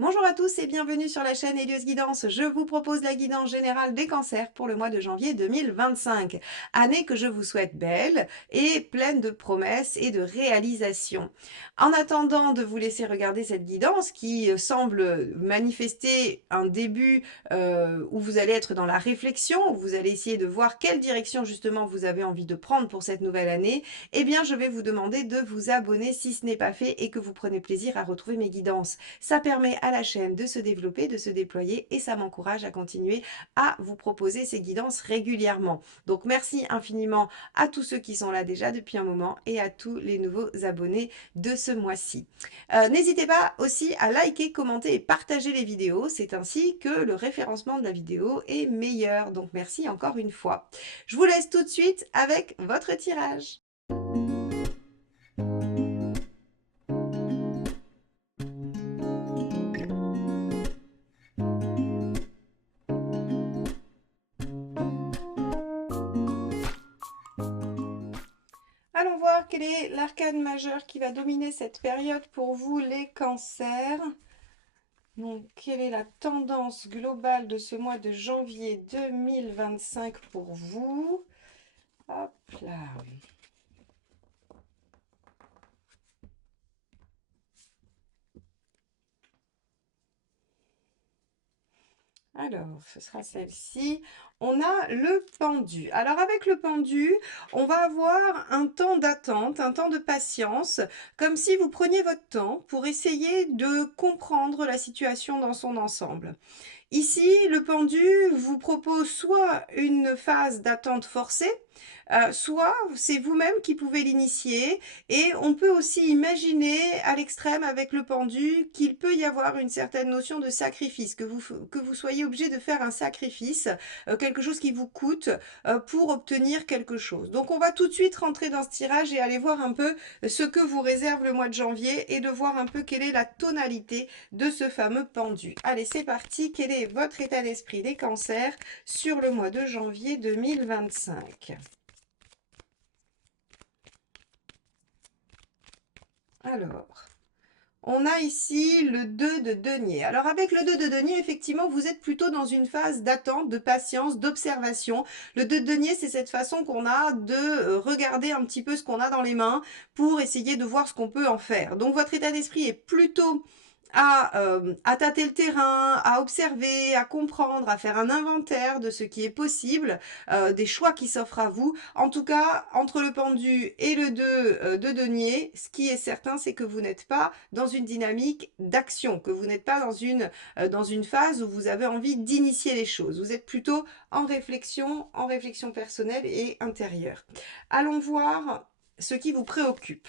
Bonjour à tous et bienvenue sur la chaîne Hélios Guidance. Je vous propose la guidance générale des cancers pour le mois de janvier 2025. Année que je vous souhaite belle et pleine de promesses et de réalisations. En attendant de vous laisser regarder cette guidance qui semble manifester un début où vous allez être dans la réflexion, où vous allez essayer de voir quelle direction justement vous avez envie de prendre pour cette nouvelle année, eh bien je vais vous demander de vous abonner si ce n'est pas fait et que vous prenez plaisir à retrouver mes guidances. Ça permet à la chaîne de se développer, de se déployer et ça m'encourage à continuer à vous proposer ces guidances régulièrement. Donc merci infiniment à tous ceux qui sont là déjà depuis un moment et à tous les nouveaux abonnés de ce mois-ci. N'hésitez pas aussi à liker, commenter et partager les vidéos. C'est ainsi que le référencement de la vidéo est meilleur. Donc merci encore une fois. Je vous laisse tout de suite avec votre tirage. Allons voir quel est l'arcane majeur qui va dominer cette période pour vous, les cancers. Donc, quelle est la tendance globale de ce mois de janvier 2025 pour vous? Hop là. Alors, ce sera celle-ci. On a le pendu. Alors, avec le pendu, on va avoir un temps d'attente, un temps de patience, comme si vous preniez votre temps pour essayer de comprendre la situation dans son ensemble. Ici, le pendu vous propose soit une phase d'attente forcée, soit c'est vous-même qui pouvez l'initier et on peut aussi imaginer à l'extrême avec le pendu qu'il peut y avoir une certaine notion de sacrifice, que vous soyez obligé de faire un sacrifice, quelque chose qui vous coûte pour obtenir quelque chose. Donc on va tout de suite rentrer dans ce tirage et aller voir un peu ce que vous réserve le mois de janvier et de voir un peu quelle est la tonalité de ce fameux pendu. Allez, c'est parti. Quel est votre état d'esprit des cancers sur le mois de janvier 2025? Alors, on a ici le 2 de denier. Alors avec le 2 de denier, effectivement, vous êtes plutôt dans une phase d'attente, de patience, d'observation. Le 2 de denier, c'est cette façon qu'on a de regarder un petit peu ce qu'on a dans les mains pour essayer de voir ce qu'on peut en faire. Donc votre état d'esprit est plutôt à tâter le terrain, à observer, à comprendre, à faire un inventaire de ce qui est possible, des choix qui s'offrent à vous. En tout cas, entre le pendu et le 2 de denier, ce qui est certain, c'est que vous n'êtes pas dans une dynamique d'action, que vous n'êtes pas dans une phase où vous avez envie d'initier les choses. Vous êtes plutôt en réflexion personnelle et intérieure. Allons voir ce qui vous préoccupe.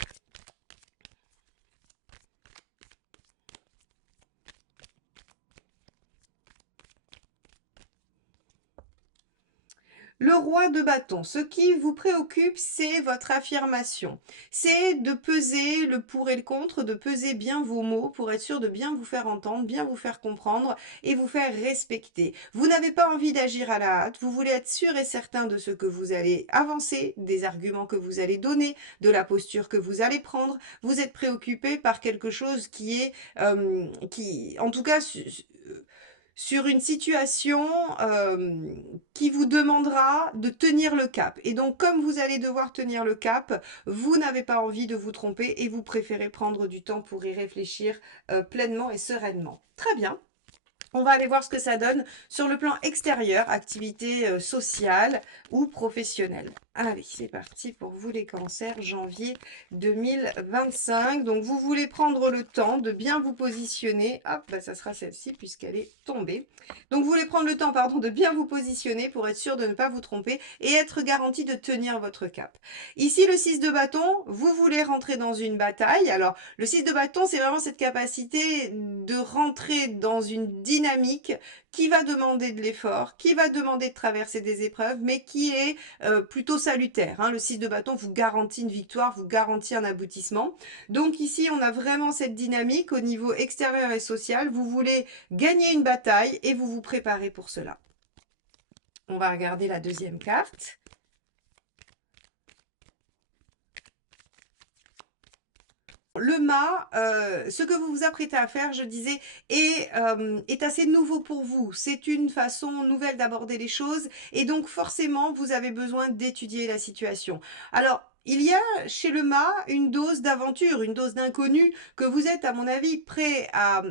Le roi de bâton, ce qui vous préoccupe, c'est votre affirmation. C'est de peser le pour et le contre, de peser bien vos mots pour être sûr de bien vous faire entendre, bien vous faire comprendre et vous faire respecter. Vous n'avez pas envie d'agir à la hâte, vous voulez être sûr et certain de ce que vous allez avancer, des arguments que vous allez donner, de la posture que vous allez prendre. Vous êtes préoccupé par quelque chose qui est, en tout cas, sur une situation qui vous demandera de tenir le cap. Et donc, comme vous allez devoir tenir le cap, vous n'avez pas envie de vous tromper et vous préférez prendre du temps pour y réfléchir pleinement et sereinement. Très bien. On va aller voir ce que ça donne sur le plan extérieur, activité sociale ou professionnelle. Allez, c'est parti pour vous les cancers, janvier 2025. Donc, vous voulez prendre le temps de bien vous positionner. Hop, bah, ça sera celle-ci puisqu'elle est tombée. Donc, vous voulez prendre le temps, pardon, de bien vous positionner pour être sûr de ne pas vous tromper et être garanti de tenir votre cap. Ici, le 6 de bâton, vous voulez rentrer dans une bataille. Alors, le 6 de bâton, c'est vraiment cette capacité de rentrer dans une dynamique qui va demander de l'effort, qui va demander de traverser des épreuves, mais qui est plutôt salutaire. Hein. Le 6 de bâton vous garantit une victoire, vous garantit un aboutissement. Donc ici, on a vraiment cette dynamique au niveau extérieur et social. Vous voulez gagner une bataille et vous vous préparez pour cela. On va regarder la deuxième carte. Le mât, ce que vous vous apprêtez à faire, je disais, est assez nouveau pour vous. C'est une façon nouvelle d'aborder les choses et donc forcément, vous avez besoin d'étudier la situation. Alors, il y a chez le mât une dose d'aventure, une dose d'inconnu que vous êtes, à mon avis, prêt à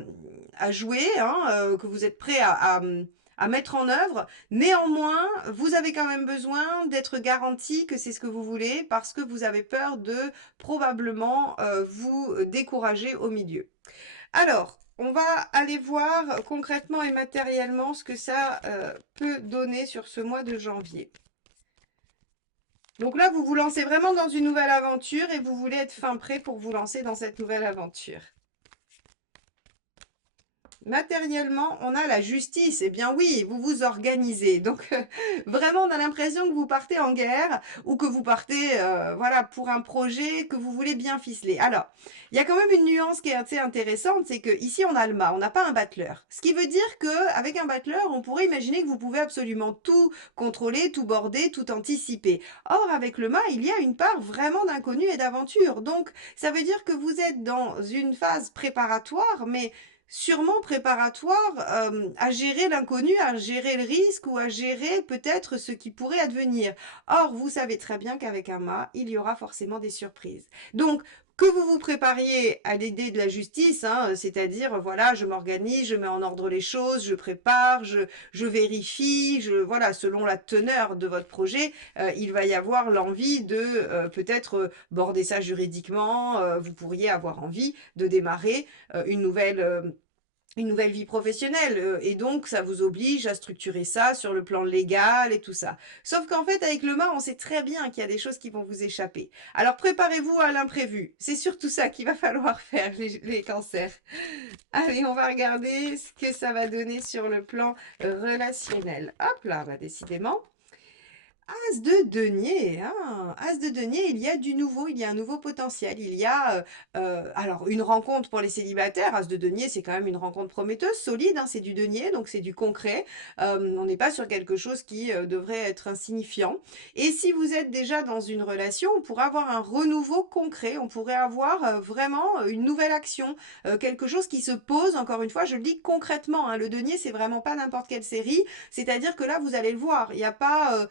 jouer, hein, que vous êtes prêt à mettre en œuvre. Néanmoins, vous avez quand même besoin d'être garanti que c'est ce que vous voulez parce que vous avez peur de probablement vous décourager au milieu. Alors, on va aller voir concrètement et matériellement ce que ça peut donner sur ce mois de janvier. Donc là, vous vous lancez vraiment dans une nouvelle aventure et vous voulez être fin prêt pour vous lancer dans cette nouvelle aventure. Matériellement, on a la justice. Eh bien oui, vous vous organisez. Donc vraiment, on a l'impression que vous partez en guerre ou que vous partez voilà, pour un projet que vous voulez bien ficeler. Alors, il y a quand même une nuance qui est assez intéressante, c'est que ici on a le mât, on n'a pas un battleur. Ce qui veut dire que avec un battleur, on pourrait imaginer que vous pouvez absolument tout contrôler, tout border, tout anticiper. Or, avec le mât, il y a une part vraiment d'inconnu et d'aventure. Donc, ça veut dire que vous êtes dans une phase préparatoire, mais sûrement préparatoire à gérer l'inconnu, à gérer le risque ou à gérer peut-être ce qui pourrait advenir. Or, vous savez très bien qu'avec un mât, il y aura forcément des surprises. Donc, que vous vous prépariez à l'idée de la justice, hein, c'est-à-dire, voilà, je m'organise, je mets en ordre les choses, je prépare, je vérifie, voilà, selon la teneur de votre projet, il va y avoir l'envie de peut-être border ça juridiquement, vous pourriez avoir envie de démarrer une nouvelle vie professionnelle et donc ça vous oblige à structurer ça sur le plan légal et tout ça. Sauf qu'en fait avec le mât on sait très bien qu'il y a des choses qui vont vous échapper. Alors préparez-vous à l'imprévu. C'est surtout ça qu'il va falloir faire les cancers. Allez, on va regarder ce que ça va donner sur le plan relationnel. Hop là, bah décidément. As de denier, hein. As de denier, il y a du nouveau, il y a un nouveau potentiel. Il y a alors une rencontre pour les célibataires. As de denier, c'est quand même une rencontre prometteuse, solide, hein, c'est du denier, donc c'est du concret. On n'est pas sur quelque chose qui devrait être insignifiant. Et si vous êtes déjà dans une relation, on pourrait avoir un renouveau concret, on pourrait avoir vraiment une nouvelle action, quelque chose qui se pose, encore une fois, je le dis concrètement, hein. Le denier, c'est vraiment pas n'importe quelle série, c'est-à-dire que là, vous allez le voir, il n'y a pas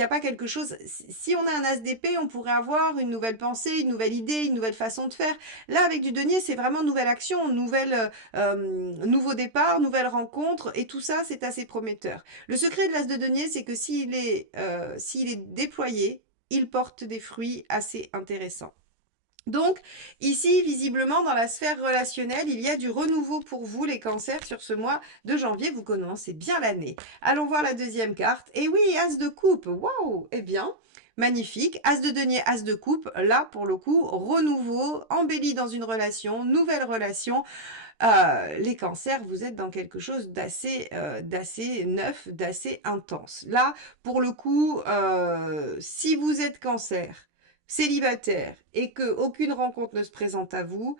il n'y a pas quelque chose. Si on a un as d'épée, on pourrait avoir une nouvelle pensée, une nouvelle idée, une nouvelle façon de faire. Là, avec du denier, c'est vraiment nouvelle action, nouveau départ, nouvelle rencontre, et tout ça, c'est assez prometteur. Le secret de l'as de denier, c'est que s'il est déployé, il porte des fruits assez intéressants. Donc, ici, visiblement, dans la sphère relationnelle, il y a du renouveau pour vous, les cancers, sur ce mois de janvier. Vous commencez bien l'année. Allons voir la deuxième carte. Et oui, As de coupe. Waouh! Eh bien, magnifique. As de denier, As de coupe. Là, pour le coup, renouveau, embelli dans une relation, nouvelle relation. Les cancers, vous êtes dans quelque chose d'assez neuf, d'assez intense. Là, pour le coup, si vous êtes cancer, célibataire et que aucune rencontre ne se présente à vous,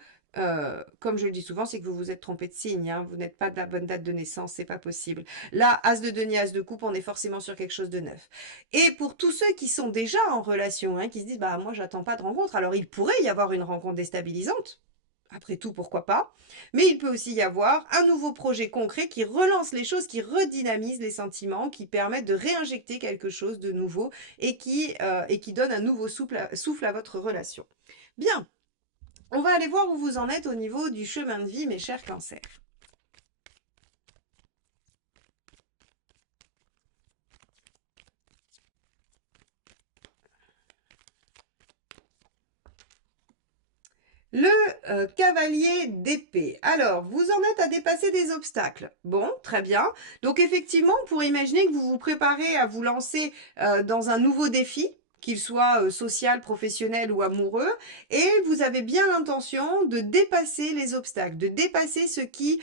comme je le dis souvent, c'est que vous vous êtes trompé de signe, hein, vous n'êtes pas de la bonne date de naissance, c'est pas possible. Là, As de denier, As de coupe, on est forcément sur quelque chose de neuf. Et pour tous ceux qui sont déjà en relation, hein, qui se disent, bah moi j'attends pas de rencontre, alors il pourrait y avoir une rencontre déstabilisante. Après tout, pourquoi pas? Mais il peut aussi y avoir un nouveau projet concret qui relance les choses, qui redynamise les sentiments, qui permet de réinjecter quelque chose de nouveau et qui donne un nouveau souffle à votre relation. Bien, on va aller voir où vous en êtes au niveau du chemin de vie, mes chers cancers. Le cavalier d'épée. Alors, vous en êtes à dépasser des obstacles. Bon, très bien. Donc effectivement, on pourrait imaginer que vous vous préparez à vous lancer dans un nouveau défi, qu'il soit social, professionnel ou amoureux, et vous avez bien l'intention de dépasser les obstacles, de dépasser ce qui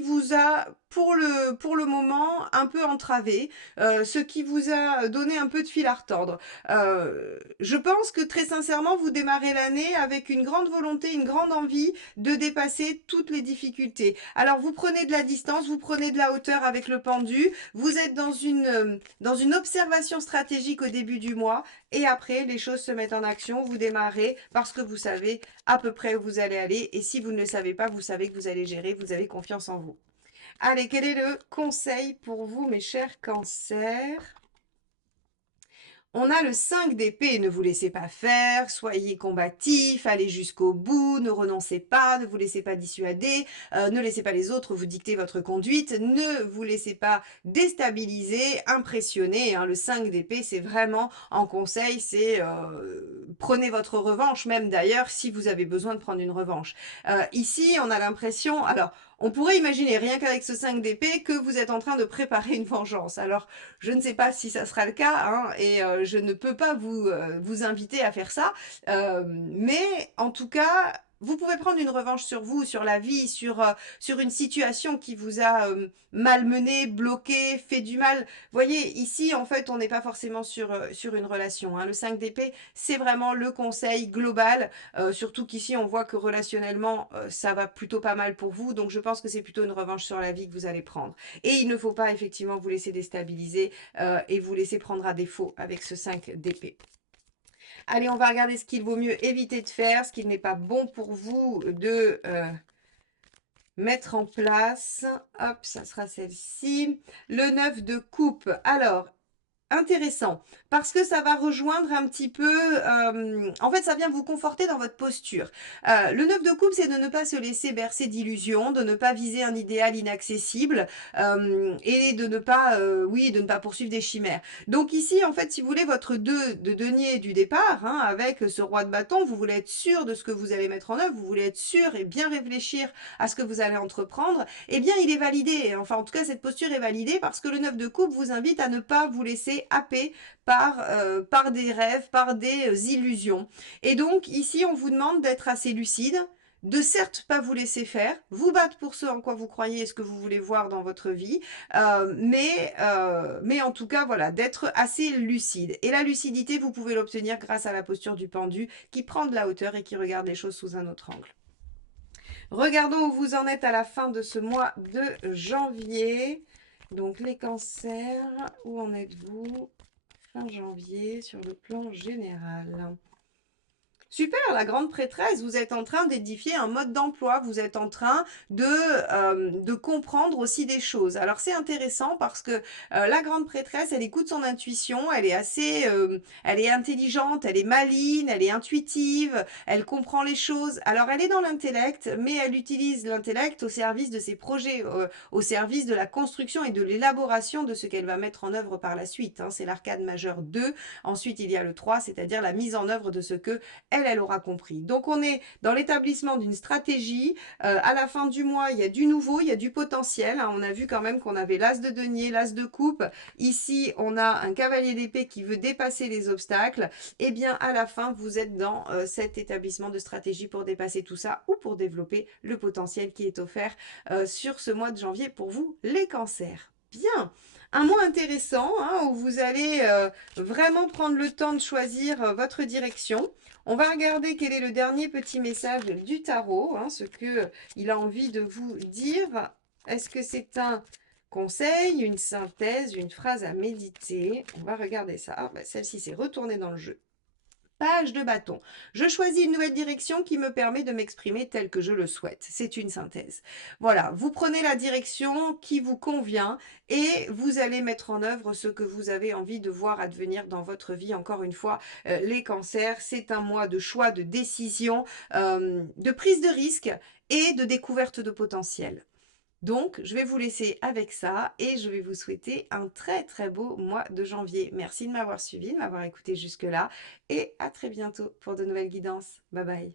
vous a pour le moment un peu entravé, ce qui vous a donné un peu de fil à retordre. Je pense que très sincèrement, vous démarrez l'année avec une grande volonté, une grande envie de dépasser toutes les difficultés. Alors, vous prenez de la distance, vous prenez de la hauteur avec le pendu, vous êtes dans une observation stratégique qu'au début du mois et après, les choses se mettent en action, vous démarrez parce que vous savez à peu près où vous allez aller et si vous ne le savez pas, vous savez que vous allez gérer, vous avez confiance en vous. Allez, quel est le conseil pour vous, mes chers cancers? On a le 5 d'épée, ne vous laissez pas faire, soyez combatif, allez jusqu'au bout, ne renoncez pas, ne vous laissez pas dissuader, ne laissez pas les autres vous dicter votre conduite, ne vous laissez pas déstabiliser, impressionner. Hein. Le 5 d'épée, c'est vraiment en conseil, c'est prenez votre revanche, même d'ailleurs si vous avez besoin de prendre une revanche. Ici, on a l'impression, alors on pourrait imaginer, rien qu'avec ce 5 d'épée, que vous êtes en train de préparer une vengeance. Alors, je ne sais pas si ça sera le cas, hein, et je ne peux pas vous inviter à faire ça. Mais en tout cas, vous pouvez prendre une revanche sur vous, sur la vie, sur une situation qui vous a malmené, bloqué, fait du mal. Vous voyez, ici, en fait, on n'est pas forcément sur une relation. Hein. Le 5 d'épée, c'est vraiment le conseil global, surtout qu'ici, on voit que relationnellement, ça va plutôt pas mal pour vous. Donc, je pense que c'est plutôt une revanche sur la vie que vous allez prendre. Et il ne faut pas effectivement vous laisser déstabiliser et vous laisser prendre à défaut avec ce 5 d'épée. Allez, on va regarder ce qu'il vaut mieux éviter de faire, ce qu'il n'est pas bon pour vous de mettre en place. Hop, ça sera celle-ci. Le 9 de coupe. Alors, intéressant, parce que ça va rejoindre un petit peu, en fait ça vient vous conforter dans votre posture. Le 9 de coupe, c'est de ne pas se laisser bercer d'illusions, de ne pas viser un idéal inaccessible et de ne pas, oui, de ne pas poursuivre des chimères. Donc ici, en fait, si vous voulez, votre 2 de denier du départ, hein, avec ce roi de bâton, vous voulez être sûr de ce que vous allez mettre en œuvre, vous voulez être sûr et bien réfléchir à ce que vous allez entreprendre, eh bien il est validé, enfin en tout cas cette posture est validée parce que le 9 de coupe vous invite à ne pas vous laisser happé par des rêves, par des illusions. Et donc ici, on vous demande d'être assez lucide, de certes pas vous laisser faire, vous battre pour ce en quoi vous croyez et ce que vous voulez voir dans votre vie, mais en tout cas, voilà, d'être assez lucide. Et la lucidité, vous pouvez l'obtenir grâce à la posture du pendu qui prend de la hauteur et qui regarde les choses sous un autre angle. Regardons où vous en êtes à la fin de ce mois de janvier. Donc les cancers, où en êtes-vous fin janvier sur le plan général? Super, la grande prêtresse, vous êtes en train d'édifier un mode d'emploi, vous êtes en train de comprendre aussi des choses. Alors c'est intéressant parce que la grande prêtresse, elle écoute son intuition, elle est assez, elle est intelligente, elle est maligne, elle est intuitive, elle comprend les choses. Alors elle est dans l'intellect, mais elle utilise l'intellect au service de ses projets, au service de la construction et de l'élaboration de ce qu'elle va mettre en œuvre par la suite. Hein. C'est l'arcane majeur 2. Ensuite, il y a le 3, c'est-à-dire la mise en œuvre de ce que elle aura compris. Donc on est dans l'établissement d'une stratégie. À la fin du mois, il y a du nouveau, il y a du potentiel. Hein. On a vu quand même qu'on avait l'as de denier, l'as de coupe. Ici, on a un cavalier d'épée qui veut dépasser les obstacles. Et bien, à la fin, vous êtes dans cet établissement de stratégie pour dépasser tout ça ou pour développer le potentiel qui est offert sur ce mois de janvier pour vous, les cancers. Bien, un mois intéressant hein, où vous allez vraiment prendre le temps de choisir votre direction. On va regarder quel est le dernier petit message du tarot, hein, ce qu'il a envie de vous dire. Est-ce que c'est un conseil, une synthèse, une phrase à méditer? On va regarder ça. Ah, bah, celle-ci s'est retournée dans le jeu. Page de bâton. Je choisis une nouvelle direction qui me permet de m'exprimer tel que je le souhaite. C'est une synthèse. Voilà, vous prenez la direction qui vous convient et vous allez mettre en œuvre ce que vous avez envie de voir advenir dans votre vie. Encore une fois, les cancers, c'est un mois de choix, de décision, de prise de risque et de découverte de potentiel. Donc, je vais vous laisser avec ça et je vais vous souhaiter un très très beau mois de janvier. Merci de m'avoir suivi, de m'avoir écouté jusque-là et à très bientôt pour de nouvelles guidances. Bye bye.